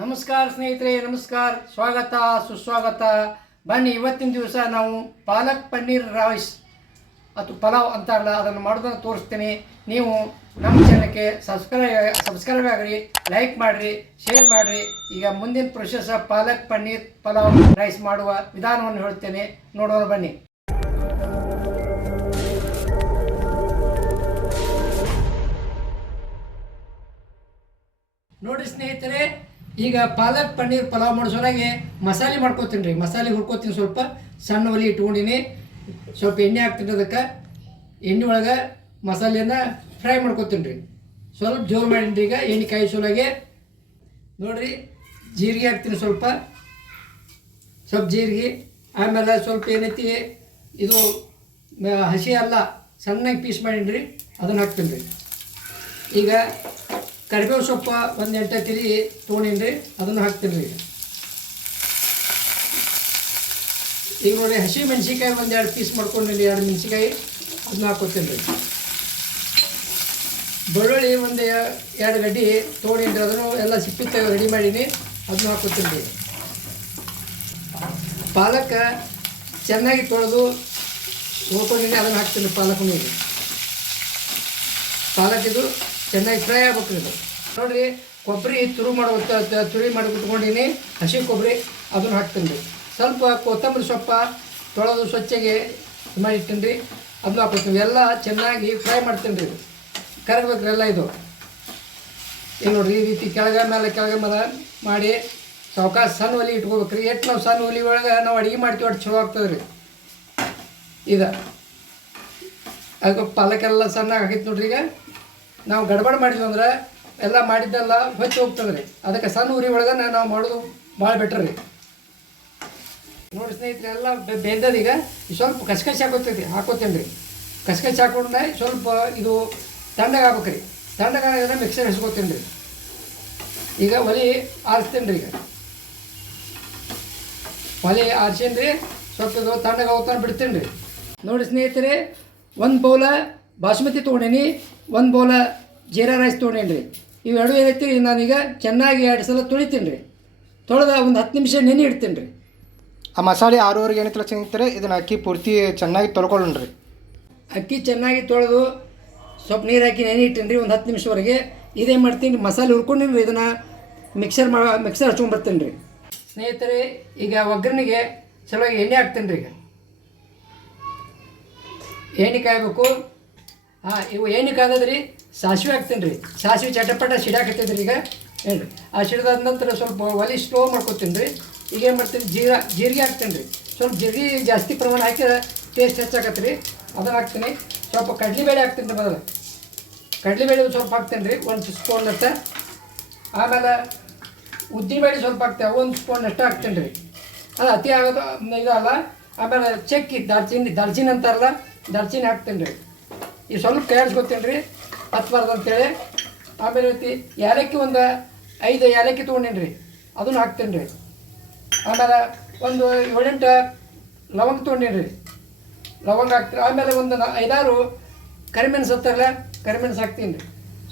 ನಮಸ್ಕಾರ ಸ್ನೇಹಿತರೆ, ನಮಸ್ಕಾರ, ಸ್ವಾಗತ ಸುಸ್ವಾಗತ. ಬನ್ನಿ, ಇವತ್ತಿನ ದಿವಸ ನಾವು ಪಾಲಕ್ ಪನ್ನೀರ್ ರೈಸ್ ಅಥವಾ ಪಲಾವ್ ಅಂತಾರಲ್ಲ ಅದನ್ನು ಮಾಡೋದನ್ನು ತೋರಿಸ್ತೀನಿ. ನೀವು ನಮ್ಮ ಚಾನಲ್ಗೆ ಸಬ್ಸ್ಕ್ರೈಬ್ ಆಗಿರಿ, ಲೈಕ್ ಮಾಡಿರಿ, ಶೇರ್ ಮಾಡಿರಿ. ಈಗ ಮುಂದಿನ ಪ್ರೊಸೆಸ್ ಪಾಲಕ್ ಪನ್ನೀರ್ ಪಲಾವ್ ರೈಸ್ ಮಾಡುವ ವಿಧಾನವನ್ನು ಹೇಳ್ತೇನೆ, ನೋಡೋಣ ಬನ್ನಿ. ನೋಡಿ ಸ್ನೇಹಿತರೆ, ಈಗ ಪಾಲಕ್ ಪನ್ನೀರ್ ಪಲಾವ್ ಮಾಡಿಸೋನಾಗೆ ಮಸಾಲೆ ಮಾಡ್ಕೋತೀನಿ ರೀ. ಮಸಾಲೆ ಹುರ್ಕೋತೀನಿ. ಸ್ವಲ್ಪ ಸಣ್ಣ ಒಲೆ ಇಟ್ಕೊಂಡಿನಿ. ಸ್ವಲ್ಪ ಎಣ್ಣೆ ಹಾಕ್ತೀನಿ. ಅದಕ್ಕೆ ಎಣ್ಣೆ ಒಳಗೆ ಮಸಾಲೆಯನ್ನು ಫ್ರೈ ಮಾಡ್ಕೋತೀನಿ ರೀ. ಸ್ವಲ್ಪ ಜೋರು ಮಾಡೀನಿ ರೀ. ಈಗ ಎಣ್ಣೆ ಕಾಯಿಸೋಲಾಗೆ ನೋಡಿರಿ, ಜೀರಿಗೆ ಹಾಕ್ತೀನಿ. ಸ್ವಲ್ಪ ಜೀರಿಗೆ. ಆಮೇಲೆ ಸ್ವಲ್ಪ ಏನೈತಿ, ಇದು ಹಸಿ ಅಲ್ಲ, ಸಣ್ಣಗೆ ಪೀಸ್ ಮಾಡೀನಿ ರೀ, ಅದನ್ನು ಹಾಕ್ತೀನಿ ರೀ. ಈಗ ಕರಿಬೇವು ಸೊಪ್ಪು ಒಂದು 8 ತಿರಿ ತೊಗೊಂಡೀನಿ ರೀ, ಅದನ್ನು ಹಾಕ್ತೀನಿ ರೀ. ಈಗ ನೋಡಿ, ಹಸಿ ಮೆಣಸಿನ್ಕಾಯಿ ಒಂದು 2 ಪೀಸ್ ಮಾಡ್ಕೊಂಡೀನಿ, 2 ಮೆಣಸಿನ್ಕಾಯಿ, ಅದನ್ನ ಹಾಕ್ಕೊತೀನಿ ರೀ. ಬೆಳ್ಳುಳ್ಳಿ ಒಂದು 2 ಗಡ್ಡೆ ತೊಗೊಂಡೀನಿ ರೀ, ಅದನ್ನು ಎಲ್ಲ ಸಿಪ್ಪಿ ರೆಡಿ ಮಾಡೀನಿ, ಅದನ್ನು ಹಾಕ್ಕೊತೀನಿ ರೀ. ಪಾಲಕ್ ಚೆನ್ನಾಗಿ ತೊಳೆದು ಹೋಗ್ಕೊಂಡಿನಿ, ಅದನ್ನು ಹಾಕ್ತೀನಿ ರೀ. ಪಾಲಕ್ ಇದು ಚೆನ್ನಾಗಿ ಫ್ರೈ ಆಗ್ಬೇಕು ಇದು. ನೋಡಿರಿ, ಕೊಬ್ಬರಿ ತುರಿ ಮಾಡಿ ಬಿಟ್ಕೊಂಡಿನಿ, ಹಸಿ ಕೊಬ್ಬರಿ, ಅದನ್ನು ಹಾಕ್ತೀನಿ ರೀ. ಸ್ವಲ್ಪ ಕೊತ್ತಂಬರಿ ಸೊಪ್ಪ ತೊಳೆದು ಸ್ವಚ್ಛಗೆ ಮಾಡಿರ್ತೀನಿ ರೀ, ಅದನ್ನು ಹಾಕ್ಕೊತೀನಿ. ಎಲ್ಲ ಚೆನ್ನಾಗಿ ಫ್ರೈ ಮಾಡ್ತೀನಿ ರೀ. ಕರಗಬೇಕ್ರಿ ಎಲ್ಲ ಇದು. ಏನು ನೋಡಿರಿ, ಈ ರೀತಿ ಕೆಳಗೆ ಮೇಲೆ ಮಾಡಿ ಸಾವಕಾಶ ಸಣ್ಣ ಒಲೆ ಇಟ್ಕೋಬೇಕ್ರಿ. ಎಷ್ಟು ನಾವು ಸಣ್ಣ ಒಲೆ ಒಳಗೆ ನಾವು ಅಡುಗೆ ಮಾಡ್ತೀವಿ ಅಷ್ಟು ಚಲೋ ಆಗ್ತದೆ ರೀ. ಇದು ಅದಕ್ಕೆ ಪಾಲಕ್ಕೆಲ್ಲ ಸಣ್ಣಗೆ ಹಾಕಿತ್ತು ನೋಡ್ರಿ. ಈಗ ನಾವು ಗಡ್ಬಡ್ ಮಾಡಿದ್ವಿ ಅಂದ್ರೆ ಎಲ್ಲ ಮಾಡಿದ್ದೆಲ್ಲ ಹೊಚ್ಚಿ ಹೋಗ್ತದೆ ರೀ. ಅದಕ್ಕೆ ಸಣ್ಣ ಉರಿ ಒಳಗೆ ನಾವು ಮಾಡೋದು ಭಾಳ ಬೆಟ್ರ್ ರೀ. ನೋಡಿ ಸ್ನೇಹಿತರೆ, ಎಲ್ಲ ಬೆಂದದ. ಈಗ ಸ್ವಲ್ಪ ಕಸ್ಕಸಿ ಹಾಕೋತೀನಿ ರೀ. ಕಸ್ಕಸಿ ಹಾಕೊಂಡೆ ಸ್ವಲ್ಪ ಇದು ತಣ್ಣಗೆ ಆಗ್ಬೇಕು ರೀ. ತಣ್ಣಗಾದ್ರೆ ಮಿಕ್ಸರ್ ಹಚ್ಕೋತೀನಿ ರೀ. ಈಗ ಒಲೆ ಆರಿಸ್ತೀನಿ ರೀ. ಈಗ ಒಲೆ ಆರಿಸೀನಿ ರೀ. ಸ್ವಲ್ಪ ಇದು ತಣ್ಣಗೆ ಹೋಗ್ತಾನೆ ಬಿಡ್ತೀನಿ ರೀ. ನೋಡಿ ಸ್ನೇಹಿತರೆ, 1 ಬೌಲ ಬಾಸುಮತಿ ತೊಗೊಂಡೀನಿ, 1 ಬೌಲ ಜೀರಾ ರೈಸ್ ತೊಗೊಂಡೇನಿ ರೀ. ಇವೆರಡು ಏನೈತಿ, ನಾನೀಗ ಚೆನ್ನಾಗಿ 2 ಸಲ ತೊಳಿತೀನಿ ರೀ. ತೊಳೆದ ಒಂದು 10 ನಿಮಿಷ ನೆನೆ ಇಡ್ತೀನಿ ರೀ. ಆ ಮಸಾಲೆ ಆರೋವರೆಗೆ ಏನೈತಿಲ್ಲ ಸ್ನೇಹಿತರೆ, ಇದನ್ನು ಅಕ್ಕಿ ಪೂರ್ತಿ ಚೆನ್ನಾಗಿ ತೊಳ್ಕೊಳ್ಳೋಣ ರೀ. ಅಕ್ಕಿ ಚೆನ್ನಾಗಿ ತೊಳೆದು ಸ್ವಲ್ಪ ನೀರು ಹಾಕಿ ನೆನೆ ಇಟ್ಟಿನಿ ರೀ ಒಂದು 10 ನಿಮಿಷವರೆಗೆ. ಇದೇನು ಮಾಡ್ತೀನಿ, ಮಸಾಲೆ ಹುರ್ಕೊಂಡಿನಿ ರೀ. ಇದನ್ನು ಮಿಕ್ಸರ್ ಹಚ್ಕೊಂಡ್ಬರ್ತೀನಿ ರೀ. ಸ್ನೇಹಿತರೆ, ಈಗ ಒಗ್ಗರಣೆಗೆ ಸಲುವಾಗಿ ಎಣ್ಣೆ ಹಾಕ್ತೀನಿ ರೀ. ಈಗ ಎಣ್ಣೆ ಕಾಯಬೇಕು. ಇವು ಎಣ್ಣೆ ಕಾದದ್ರಿ, ಸಾಸಿವೆ ಹಾಕ್ತೀನಿ ರೀ. ಸಾಸಿವೆ ಚಟಪಟ ಸಿಡಾಕತ್ತೈತ್ರಿ. ಈಗ ಹೇಳ್ರಿ, ಆ ಸಿಡ್ದಾದ ನಂತರ ಸ್ವಲ್ಪ ಒಲೆ ಸ್ಲೋ ಮಾಡ್ಕೊತೀನಿ ರೀ. ಈಗ ಏನು ಮಾಡ್ತೀನಿ, ಜೀರಿಗೆ ಹಾಕ್ತೀನಿ ರೀ. ಸ್ವಲ್ಪ ಜೀರಿಗೆ ಜಾಸ್ತಿ ಪ್ರಮಾಣ ಹಾಕಿದ್ರೆ ಟೇಸ್ಟ್ ಹೆಚ್ಚಾಕತ್ತೆ ರೀ, ಅದನ್ನು ಹಾಕ್ತೀನಿ. ಸ್ವಲ್ಪ ಕಡಲೆಬೇಳೆ ಹಾಕ್ತೀನಿ ರೀ. ಮೊದಲು ಕಡಲೆಬೇಳೆ ಸ್ವಲ್ಪ ಹಾಕ್ತೀನಿ ರೀ, 1 ಸ್ಪೂನ್ ಅಷ್ಟೇ. ಆಮೇಲೆ ಉದ್ದಿನಬೇಳೆ ಸ್ವಲ್ಪ ಹಾಕ್ತೇವೆ, 1 ಸ್ಪೂನ್ ಅಷ್ಟು ಹಾಕ್ತೀನಿ ರೀ. ಅದು ಅತಿ ಆಗೋದು ಇದಲ್ಲ. ಆಮೇಲೆ ಚಕ್ಕಿ, ದಾಲ್ಚಿನ್ನಿ ಅಂತಾರಲ್ಲ, ದಾಲ್ಚಿನ್ನಿ ಹಾಕ್ತೀನಿ ರೀ. ಈ ಸ್ವಲ್ಪ ಕೈಯಾಡಿಸ್ಕೊತೀನಿ ರೀ, ಹತ್ಬಾರ್ದು ಅಂತೇಳಿ. ಆಮೇಲೆ ಏಲಕ್ಕಿ ಒಂದು 5 ಏಲಕ್ಕಿ ತೊಗೊಂಡೀನಿ ರೀ, ಅದನ್ನು ಹಾಕ್ತೀನಿ ರೀ. ಆಮೇಲೆ ಒಂದು 7-8 ಲವಂಗ ತೊಗೊಂಡೀನಿ ರೀ, ಲವಂಗ ಹಾಕ್ತೀನಿ. ಆಮೇಲೆ ಒಂದು 5-6 ಕರಿಮೆಣಸು ಅಂತಾರಲ್ಲ, ಕರಿಮೆಣಸು ಹಾಕ್ತೀನಿ ರೀ.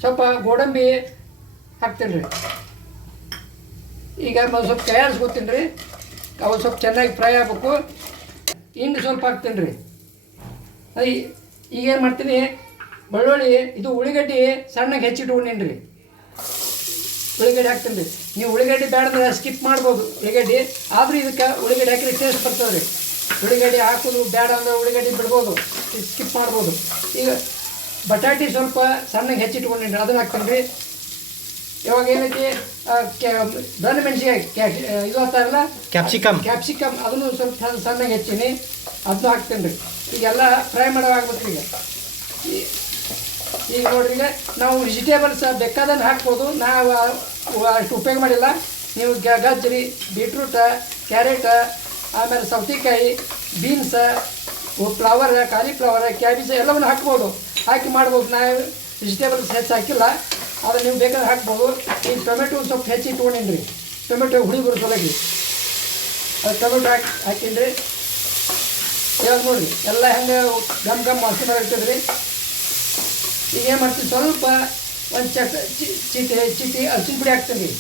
ಸ್ವಲ್ಪ ಗೋಡಂಬಿ ಹಾಕ್ತೀನಿ ರೀ. ಈಗ ಸ್ವಲ್ಪ ಕೈಯಾಡಿಸ್ಕೊತೀನಿ ರೀ. ಅವು ಸ್ವಲ್ಪ ಚೆನ್ನಾಗಿ ಫ್ರೈ ಆಗಬೇಕು. ಹಿಂಗೆ ಸ್ವಲ್ಪ ಹಾಕ್ತೀನಿ ರೀ. ಈಗೇನು ಮಾಡ್ತೀನಿ, ಬೆಳ್ಳುಳ್ಳಿ ಇದು ಉಳ್ಳಿಗಡ್ಡಿ ಸಣ್ಣಗೆ ಹೆಚ್ಚಿಟ್ಕೊಂಡೀನಿ ರೀ. ಉಳ್ಳಿಗಡ್ಡೆ ಹಾಕ್ತೀನಿ ರೀ. ನೀವು ಉಳ್ಳಿಗಡ್ಡೆ ಬೇಡಂದ್ರೆ ಸ್ಕಿಪ್ ಮಾಡ್ಬೋದು ಉಳ್ಳಿಗಡ್ಡೆ, ಆದರೂ ಇದಕ್ಕೆ ಉಳ್ಳಿಗಡ್ಡೆ ಹಾಕಿದ್ರೆ ಟೇಸ್ಟ್ ಬರ್ತದೆ ರೀ. ಉಳ್ಳಿಗಡ್ಡೆ ಹಾಕೋದು ಬೇಡ ಅಂದ್ರೆ ಉಳ್ಳಿಗಡ್ಡೆ ಬಿಡ್ಬೋದು, ಸ್ಕಿಪ್ ಮಾಡ್ಬೋದು. ಈಗ ಬಟಾಟಿ ಸ್ವಲ್ಪ ಸಣ್ಣಗೆ ಹೆಚ್ಚಿಟ್ಕೊಂಡೀನಿ ರೀ, ಅದನ್ನು ಹಾಕ್ತೀನಿ ರೀ. ಇವಾಗ ಏನೈತಿ, ದೊಡ್ಡ ಮೆಣಸಿನ್ಕಾಯಿ ಇದು ಅಂತಾರಲ್ಲ, ಕ್ಯಾಪ್ಸಿಕಮ್, ಅದನ್ನು ಸ್ವಲ್ಪ ಸಣ್ಣಗೆ ಹೆಚ್ಚೀನಿ, ಅದನ್ನು ಹಾಕ್ತೀನಿ ರೀ. ಈಗೆಲ್ಲ ಫ್ರೈ ಮಾಡೋವಾಗ್ಬೇಕು. ಈಗ ನೋಡ್ರಿ, ಈಗ ನಾವು ವೆಜಿಟೇಬಲ್ಸ್ ಬೇಕಾದನ್ನು ಹಾಕ್ಬೋದು. ನಾವು ಅಷ್ಟು ಉಪಯೋಗ ಮಾಡಿಲ್ಲ. ನೀವು ಗಜ್ಜರಿ, ಬೀಟ್ರೂಟ, ಕ್ಯಾರೆಟ, ಆಮೇಲೆ ಸೌತೆಕಾಯಿ, ಬೀನ್ಸ, ಫ್ಲವರ್, ಕಾಲಿಫ್ಲವರ್, ಕ್ಯಾಬೇಜ್ ಎಲ್ಲವನ್ನು ಹಾಕ್ಬೋದು, ಹಾಕಿ ಮಾಡ್ಬೋದು. ನಾವು ವೆಜಿಟೇಬಲ್ಸ್ ಹೆಚ್ಚು ಹಾಕಿಲ್ಲ, ಆದರೆ ನೀವು ಬೇಕಾದ್ರೆ ಹಾಕ್ಬೋದು. ಈಗ ಟೊಮೆಟೊ ಸ್ವಲ್ಪ ಹೆಚ್ಚು ಇಟ್ಕೊಂಡೀನಿ ರೀ. ಟೊಮೆಟೊ ಹುಳಿ ಬರೋ ಸಲುವಾಗಿ ಅದು ಟೊಮೆಟೊ ಹಾಕೀನಿ ರೀ. ಇವಾಗ ನೋಡಿರಿ, ಎಲ್ಲ ಹೆಂಗೆ ಗಮ್ ವಾಸನೆ ಬರ್ತದೆ ರೀ. ಈಗ ಏನು ಮಾಡ್ತೀನಿ, ಸ್ವಲ್ಪ ಒಂದು ಚೀಟಿ ಅರ್ಶಿನ ಪುಡಿ ಹಾಕ್ತೀನಿ ರೀ.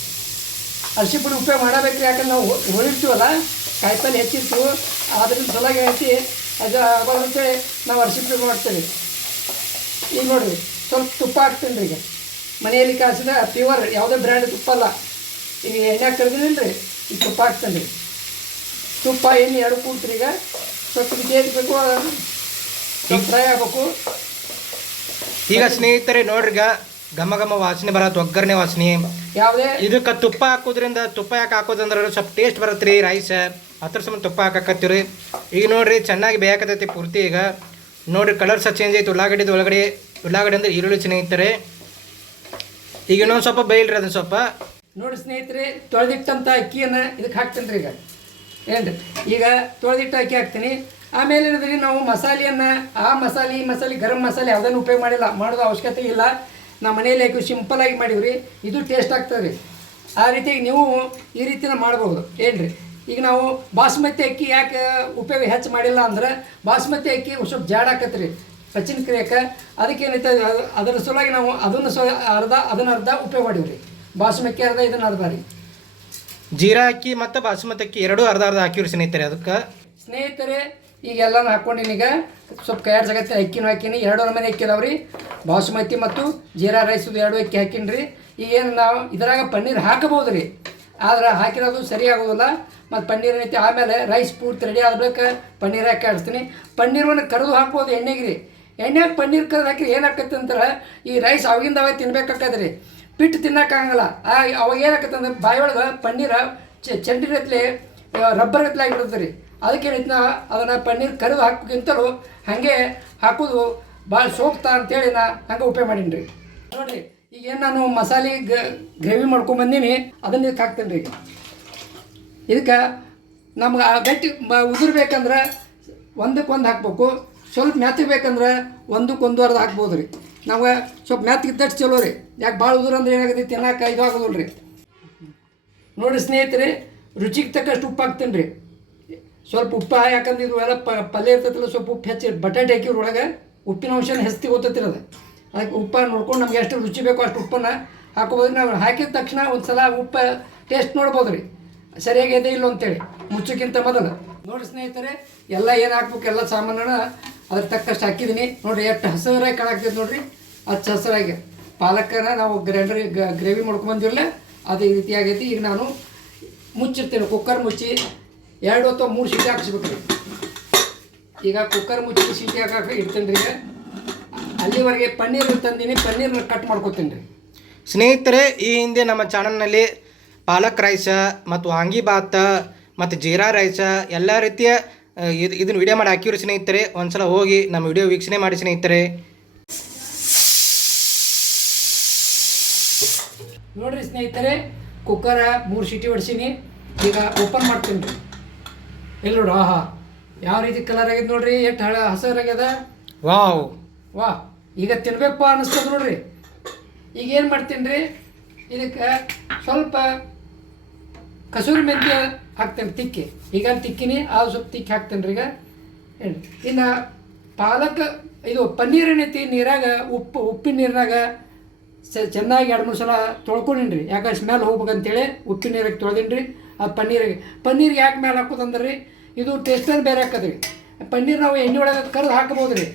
ಅರಿಶಿನ ಪುಡಿ ಉಪಯೋಗ ಮಾಡಬೇಕ್ರಿ. ಯಾಕಂದ್ರೆ ನಾವು ಹೊಳಿರ್ತೀವಲ್ಲ, ಕಾಯಿಪಲ್ಲೆ ಹೆಚ್ಚಿರ್ತೀವಿ, ಅದ್ರಿಂದ ಸಲುವಾಗಿ ಐತಿ ಅದು ಆಗೋದಂತೇಳಿ ನಾವು ಅರಿಶಿನ ಪುಡಿ ಮಾಡ್ತೇವೆ. ಈಗ ನೋಡಿರಿ ಸ್ವಲ್ಪ ತುಪ್ಪ ಹಾಕ್ತೀನಿ ರೀ. ಈಗ ಮನೆಯಲ್ಲಿ ಕಾಸಿದ ಪ್ಯೂರ್ ಯಾವುದೇ ಬ್ರ್ಯಾಂಡ್ ತುಪ್ಪ ಅಲ್ಲ, ಈಗ ಎಣ್ಣೆ ಕರೆದಿಲ್ಲ ರೀ, ಈಗ ತುಪ್ಪ ಹಾಕ್ತೇನೆ ರೀ. ತುಪ್ಪ ಎಣ್ಣೆ ಎರಡು ಕೂಡ್ತೀರಿ. ಈಗ ಸ್ವಲ್ಪ ಬೇಯಿಸ್ಬೇಕು, ಸ್ವಲ್ಪ ಫ್ರೈ ಆಗಬೇಕು. ಈಗ ಸ್ನೇಹಿತರೆ ನೋಡ್ರಿ, ಈಗ ಘಮ ಘಮ ವಾಸನೆ ಬರತ್ತೆ, ಒಗ್ಗರಣೆ ವಾಸನೆ. ಯಾವುದೇ ಇದಕ್ಕೆ ತುಪ್ಪ ಹಾಕೋದ್ರಿಂದ, ತುಪ್ಪ ಯಾಕೆ ಹಾಕೋದಂದ್ರೆ ಸ್ವಲ್ಪ ಟೇಸ್ಟ್ ಬರುತ್ತೆ ರೀ ರೈಸ್, ಅದ್ರ ಸಂಬಂಧ ತುಪ್ಪ ಹಾಕಕತ್ತೀವಿ ರೀ. ಈಗ ನೋಡಿರಿ ಚೆನ್ನಾಗಿ ಬೇಯಕತ್ತೈತಿ ಪೂರ್ತಿ. ಈಗ ನೋಡಿರಿ ಕಲರ್ ಸಹ ಚೇಂಜ್ ಐತಿ. ಉಳ್ಳಾಗಡ್ಡಿದು ಉಳ್ಳಾಗಡ್ಡಿ ಅಂದ್ರೆ ಈರುಳ್ಳಿ ಸ್ನೇಹಿತರೆ. ಈಗ ಇನ್ನೊಂದು ಸ್ವಲ್ಪ ಬೇಯಿಲ್ರಿ ಅದನ್ನು ಸ್ವಲ್ಪ. ನೋಡಿ ಸ್ನೇಹಿತರೆ, ತೊಳೆದಿಟ್ಟಂಥ ಅಕ್ಕಿಯನ್ನು ಇದಕ್ಕೆ ಹಾಕ್ತೀನಿ ರೀ. ಈಗ ಏನು ಈಗ ತೊಳೆದಿಟ್ಟು ಅಕ್ಕಿ ಹಾಕ್ತೀನಿ. ಆಮೇಲೆ ಏನಿದ್ರಿ, ನಾವು ಮಸಾಲೆಯನ್ನು ಈ ಮಸಾಲೆ ಗರಂ ಮಸಾಲೆ ಯಾವುದನ್ನು ಉಪಯೋಗ ಮಾಡಿಲ್ಲ, ಮಾಡೋದು ಅವಶ್ಯಕತೆ ಇಲ್ಲ. ನಾವು ಮನೆಯಲ್ಲಿ ಹಾಕಿ ಸಿಂಪಲಾಗಿ ಮಾಡೀವಿ. ಇದು ಟೇಸ್ಟ್ ಆಗ್ತದೆ ರೀ. ಆ ರೀತಿಯಾಗಿ ನೀವು ಈ ರೀತಿನ ಮಾಡ್ಬೋದು. ಏನು ರೀ, ಈಗ ನಾವು ಬಾಸ್ಮತಿ ಅಕ್ಕಿ ಯಾಕೆ ಉಪಯೋಗ ಹೆಚ್ಚು ಮಾಡಿಲ್ಲ ಅಂದ್ರೆ, ಬಾಸ್ಮತಿ ಅಕ್ಕಿ ಸ್ವಲ್ಪ ಜಾಡ್ ಆಕತ್ತೆ ರೀ ಪಚಿನ ಕ್ರಿಯಕ್ಕೆ. ಅದಕ್ಕೆ ಏನೈತೆ, ಅದರ ಸಲುವಾಗಿ ನಾವು ಅದನ್ನು ಅದನ್ನು ಅರ್ಧ ಉಪಯೋಗ ಮಾಡೀವಿ ರೀ. ಬಾಸ್ಮತಿ ಅರ್ಧ, ಇದನ್ನು ಅರ್ಧ ರೀ. ಜೀರಾ ಅಕ್ಕಿ ಮತ್ತು ಬಾಸುಮತಿ ಅಕ್ಕಿ ಎರಡೂ ಅರ್ಧ ಅರ್ಧ ಹಾಕಿವ್ರಿ ಸ್ನೇಹಿತರೆ. ಅದಕ್ಕೆ ಸ್ನೇಹಿತರೆ ಈಗೆಲ್ಲನೂ ಹಾಕ್ಕೊಂಡಿನಿ. ಈಗ ಸ್ವಲ್ಪ ಕೈಯಾಡ್ ಜಗತ್ತೆ ಅಕ್ಕಿನೂ ಹಾಕೀನಿ. ಎರಡು ನಮೂನೆ ಅಕ್ಕಿ ಇದಾವೆ ರೀ, ಬಾಸುಮತಿ ಮತ್ತು ಜೀರಾ ರೈಸದು ಎರಡು ಅಕ್ಕಿ ಹಾಕೀನಿ ರೀ. ಈಗೇನು ನಾವು ಇದ್ರಾಗ ಪನ್ನೀರ್ ಹಾಕಬಹುದು ರೀ, ಆದ್ರೆ ಹಾಕಿರೋದು ಸರಿ ಆಗೋದಿಲ್ಲ. ಮತ್ತು ಪನ್ನೀರ್ ಏನೈತಿ, ಆಮೇಲೆ ರೈಸ್ ಪೂರ್ತಿ ರೆಡಿ ಆದ ಬಳಿಕ ಪನ್ನೀರ್ ಹಾಕಿ ಆಡಿಸ್ತೀನಿ. ಪನ್ನೀರನ್ನು ಕರೆದು ಹಾಕ್ಬೋದು ಎಣ್ಣೆಗೆ ರೀ. ಎಣ್ಣೆಗೆ ಪನ್ನೀರ್ ಕರೆದು ಹಾಕಿರಿ ಏನಾಕತ್ತೆ ಅಂತಾರೆ, ಈ ರೈಸ್ ಅವಾಗಿಂದ ಅವಾಗ ತಿನ್ಬೇಕಾಕತ್ತೆ ರೀ, ಬಿಟ್ಟು ತಿನ್ನೋಕ್ಕಾಗಲ್ಲ. ಅವಾಗ ಏನಾಕತ್ತೆ ಅಂದ್ರೆ ಬಾಯಿಯೊಳಗೆ ಪನ್ನೀರ ಚಂಡಿಗತ್ಲೆ ರಬ್ಬರ್ ಗತ್ಲೆ ಆಗಿಬಿಡುತ್ತೆ ರೀ. ಅದಕ್ಕೆ ಏನೈತಿ, ನಾ ಅದನ್ನು ಪನ್ನೀರ್ ಕರೆದು ಹಾಕೋಕ್ಕಿಂತಲೂ ಹಾಗೆ ಹಾಕೋದು ಭಾಳ ಸೂಕ್ತ ಅಂತೇಳಿ ನಾ ಹಂಗೆ ಉಪಯೋಗ ಮಾಡೀನಿ ರೀ. ನೋಡಿರಿ ಈಗೇನು ನಾನು ಮಸಾಲೆ ಗ್ರೇವಿ ಮಾಡ್ಕೊಂಬಂದೀನಿ, ಅದನ್ನು ಇದಕ್ಕೆ ಹಾಕ್ತೇನೆ ರೀ. ಇದಕ್ಕೆ ನಮ್ಗೆ ಗಟ್ಟಿ ಉದುರ್ಬೇಕಂದ್ರೆ ಒಂದಕ್ಕೊಂದು ಹಾಕ್ಬೇಕು, ಸ್ವಲ್ಪ ಮೆತ್ತಗಬೇಕಂದ್ರೆ ಒಂದಕ್ಕೊಂದು ಅರ್ಧ ಹಾಕ್ಬೋದು ರೀ. ನಮ್ಗೆ ಸ್ವಲ್ಪ ಮೆತ್ತಗಿದ್ದಷ್ಟು ಚಲೋ ರೀ. ಯಾಕೆ ಭಾಳ ಉದುರು ಅಂದ್ರೆ ಏನಾಗುತ್ತೆ, ತಿನ್ನೋಕೆ ಇದು ಆಗೋದಿಲ್ಲ ರೀ. ನೋಡಿರಿ ಸ್ನೇಹಿತರೆ, ರುಚಿಗೆ ತಕ್ಕಷ್ಟು ಉಪ್ಪು ಹಾಕ್ತೇನೆ ರೀ. ಸ್ವಲ್ಪ ಉಪ್ಪು, ಯಾಕಂದ್ರೆ ಇದು ಎಲ್ಲ ಪಲ್ಯ ಇರ್ತೈತಿಲ್ಲ, ಸ್ವಲ್ಪ ಉಪ್ಪು ಹೆಚ್ಚಿ ಬಟಾಟೆ ಹಾಕಿವ್ರ ಒಳಗೆ ಉಪ್ಪಿನ ಅಂಶನ ಹೆಚ್ಚಿ ಗೊತ್ತಿರೋದು. ಅದಕ್ಕೆ ಉಪ್ಪ ನೋಡ್ಕೊಂಡು ನಮ್ಗೆ ಎಷ್ಟು ರುಚಿ ಬೇಕೋ ಅಷ್ಟು ಉಪ್ಪನ್ನು ಹಾಕೋಬೋದು. ನಾವು ಹಾಕಿದ ತಕ್ಷಣ ಒಂದು ಸಲ ಉಪ್ಪು ಟೇಸ್ಟ್ ನೋಡ್ಬೋದು ರೀ, ಸರಿಯಾಗಿದೆ ಇಲ್ಲ ಅಂತೇಳಿ ಮುಚ್ಚಕ್ಕಿಂತ ಮೊದಲು. ನೋಡಿ ಸ್ನೇಹಿತರೆ, ಎಲ್ಲ ಏನು ಹಾಕ್ಬೇಕು ಎಲ್ಲ ಸಾಮಾನನ್ನ ಅದ್ರ ತಕ್ಕಷ್ಟು ಹಾಕಿದ್ದೀನಿ. ನೋಡಿರಿ ಎಷ್ಟು ಹಸಿರಾಗಿ ಕಾಣಾಕ್ತೈತೆ ನೋಡಿರಿ, ಅಷ್ಟು ಹಸಿರಾಗಿ. ಪಾಲಕನ ನಾವು ಗ್ರೇವಿ ಮಾಡ್ಕೊಂಬಂದಿರಲ್ಲ, ಅದು ಈ ರೀತಿ ಆಗೈತಿ. ಈಗ ನಾನು ಮುಚ್ಚಿರ್ತೇನೆ, ಕುಕ್ಕರ್ ಮುಚ್ಚಿ 2 ಅಥವಾ 3 ಸೀಟಿ ಹಾಕಿಸ್ಬೇಕು ರೀ. ಈಗ ಕುಕ್ಕರ್ ಮುಚ್ಚಿ ಸೀಟಿ ಹಾಕಿ ಇಡ್ತೇನೆ ರೀ. ಈಗ ಅಲ್ಲಿವರೆಗೆ ಪನ್ನೀರ್ ತಂದೀನಿ, ಪನ್ನೀರ್ನ ಕಟ್ ಮಾಡ್ಕೊತೀನಿ ರೀ. ಸ್ನೇಹಿತರೆ, ಈ ಹಿಂದೆ ನಮ್ಮ ಚಾನಲ್ನಲ್ಲಿ ಪಾಲಕ್ ರೈಸ ಮತ್ತು ವಾಂಗಿ ಬಾತ ಮತ್ತು ಜೀರಾ ರೈಸ ಎಲ್ಲ ರೀತಿಯ ಇದನ್ನು ವಿಡಿಯೋ ಮಾಡಿ ಹಾಕಿವ್ರಿ ಸ್ನೇಹಿತರೆ. ಒಂದ್ಸಲ ಹೋಗಿ ನಮ್ಮ ವಿಡಿಯೋ ವೀಕ್ಷಣೆ ಮಾಡಿ ಸ್ನೇಹಿತರೆ. ನೋಡಿರಿ ಸ್ನೇಹಿತರೆ, ಕುಕ್ಕರ 3 ಸೀಟಿ ಹೊಡ್ಸೀನಿ. ಈಗ ಓಪನ್ ಮಾಡ್ತೀನಿ ರೀ. ಎಲ್ಲಿ ನೋಡು, ಆಹಾ ಯಾವ ರೀತಿ ಕಲರ್ ಆಗ್ಯದ ನೋಡ್ರಿ, ಎಷ್ಟು ಹಸಿರಾಗ್ಯದ. ವಾವ್ ವಾ, ಈಗ ತಿನ್ಬೇಕಪ್ಪ ಅನ್ನಿಸ್ತದ ನೋಡ್ರಿ. ಈಗ ಏನು ಮಾಡ್ತೀನಿ ರೀ, ಇದಕ್ಕೆ ಸ್ವಲ್ಪ ಕಸೂರಿ ಮೆಂತ್ಯ ಹಾಕ್ತೇನೆ, ತಿಕ್ಕಿ. ಈಗ ತಿಕ್ಕಿನಿ, ಅದು ಸ್ವಲ್ಪ ತಿಕ್ಕಿ ಹಾಕ್ತೇನೆ ರೀ. ಈಗ ಹೇಳಿ, ಇನ್ನು ಪಾಲಕ್ ಇದು ಪನ್ನೀರ್ ಏನೈತಿ, ನೀರಾಗ ಉಪ್ಪಿನ ನೀರಿನಾಗ ಚೆನ್ನಾಗಿ 2-3 ಸಲ ತೊಳ್ಕೊಂಡಿನಿ ರೀ. ಯಾಕೆ ಸ್ಮೆಲ್ ಹೋಗ್ಬೇಕಂತೇಳಿ ಉಪ್ಪಿನ ನೀರಿಗೆ ತೊಳೆದೀನಿ ರೀ. ಅದು ಪನ್ನೀರಿಗೆ ಯಾಕೆ ಮೇಲೆ ಹಾಕೋದಂದ್ರೆ ರೀ, ಇದು ಟೇಸ್ಟಲ್ಲಿ ಬೇರೆ ಹಾಕೋದ್ರಿ. ಪನ್ನೀರ್ ನಾವು ಎಣ್ಣೆ ಒಳಗೆ ಕರೆದು ಹಾಕ್ಬೋದು ರೀ,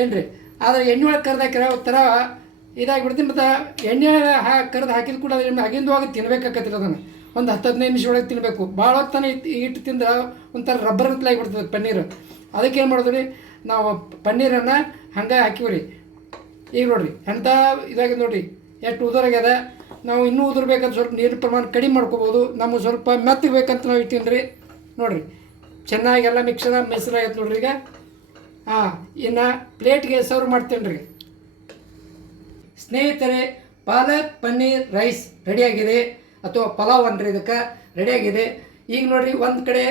ಏನು ರೀ. ಆದರೆ ಎಣ್ಣೆ ಒಳಗೆ ಕರೆದು ಹಾಕಿರೋ ಥರ ಇದಾಗಿಬಿಡ್ತೀನಿ. ಮತ್ತು ಎಣ್ಣೆ ಕರೆದು ಹಾಕಿದ ಕೂಡ ಆಗಿಂದವಾಗ ತಿನ್ಬೇಕಾಕತ್ತಿಲ್ಲ. ಅದನ್ನು ಒಂದು 10-15 ನಿಮಿಷ ಒಳಗೆ ತಿನ್ನಬೇಕು. ಭಾಳ ಹೊತ್ತಾನೆ ಇಟ್ಟು ತಿಂದ್ರೆ ಒಂಥರ ರಬ್ಬರ್ ಗತ್ಲೆ ಆಗಿಬಿಡ್ತದೆ ಪನ್ನೀರು. ಅದಕ್ಕೆ ಏನು ಮಾಡೋದು ರೀ, ನಾವು ಪನ್ನೀರನ್ನು ಹಂಗೆ ಹಾಕಿವ್ರಿ. ಈಗ ನೋಡಿರಿ ಎಂಥ ಇದಾಗಿದೆ ನೋಡಿರಿ, ಎಷ್ಟು ಉದುರಾಗ್ಯದ. ನಾವು ಇನ್ನೂ ಉದುರ್ಬೇಕಂತ ಸ್ವಲ್ಪ ನೀರಿನ ಪ್ರಮಾಣ ಕಡಿಮೆ ಮಾಡ್ಕೋಬೋದು. ನಮಗೆ ಸ್ವಲ್ಪ ಮೆತ್ತಗೆ ಬೇಕಂತ ನಾವು ಇಟ್ಟೀನಿ ರೀ. ನೋಡಿರಿ ಚೆನ್ನಾಗೆಲ್ಲ ಮಿಕ್ಸರಾಗೈತೆ ನೋಡ್ರಿ. ಈಗ ಇನ್ನು ಪ್ಲೇಟ್ಗೆ ಸರ್ವ್ ಮಾಡ್ತೇನೆ ರೀ. ಸ್ನೇಹಿತರೆ, ಪಾಲಕ್ ಪನ್ನೀರ್ ರೈಸ್ ರೆಡಿಯಾಗಿದೆ, ಅಥವಾ ಪಲಾವ್ ಅನ್ರಿ ಇದಕ್ಕೆ ರೆಡಿಯಾಗಿದೆ. ಈಗ ನೋಡಿರಿ, ಒಂದು ಕಡೆ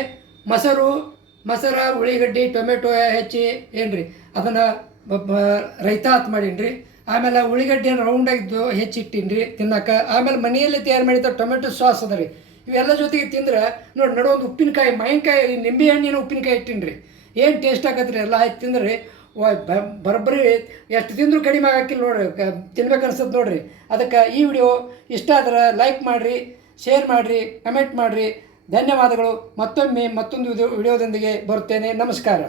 ಮೊಸರ ಉಳ್ಳಿಗಡ್ಡಿ ಟೊಮೆಟೊ ಹೆಚ್ಚಿ ಏನು ರೀ ಅದನ್ನು ರೈತಾ ಹತ್ತು ಮಾಡೀನಿ ರೀ. ಆಮೇಲೆ ಉಳ್ಳಿಗಡ್ಡಿಯನ್ನು ರೌಂಡಾಗಿದ್ದು ಹೆಚ್ಚಿಟ್ಟೀನಿ ರೀ ತಿನ್ನಕ್ಕೆ. ಆಮೇಲೆ ಮನೆಯಲ್ಲೇ ತಯಾರು ಮಾಡಿದ ಟೊಮೆಟೊ ಸಾಸ್ ಅದ ರೀ. ಇವೆಲ್ಲ ಜೊತೆಗೆ ತಿಂದ್ರೆ ನೋಡಿ, ನಡುವೊಂದು ಉಪ್ಪಿನಕಾಯಿ, ಮಾವಿನಕಾಯಿ, ನಿಂಬೆ ಹಣ್ಣಿನ ಉಪ್ಪಿನಕಾಯಿ ಇಟ್ಟೀನಿ ರೀ. ಏನು ಟೇಸ್ಟ್ ಆಗತ್ತೆ ರೀ. ಎಲ್ಲ ಆಯ್ತು ತಿಂದ್ರೆ ರೀ ಬರೋಬ್ಬರಿ ಎಷ್ಟು ತಿಂದರೂ ಕಡಿಮೆ ಆಗಾಕಿಲ್ಲ ನೋಡ್ರಿ, ತಿನ್ಬೇಕು ಅನ್ಸುತ್ತೆ ನೋಡ್ರಿ. ಅದಕ್ಕೆ ಈ ವಿಡಿಯೋ ಇಷ್ಟ ಆದ್ರೆ ಲೈಕ್ ಮಾಡಿರಿ, ಶೇರ್ ಮಾಡಿರಿ, ಕಮೆಂಟ್ ಮಾಡಿರಿ. ಧನ್ಯವಾದಗಳು. ಮತ್ತೊಮ್ಮೆ ಮತ್ತೊಂದು ವಿಡಿಯೋದೊಂದಿಗೆ ಬರುತ್ತೇನೆ. ನಮಸ್ಕಾರ.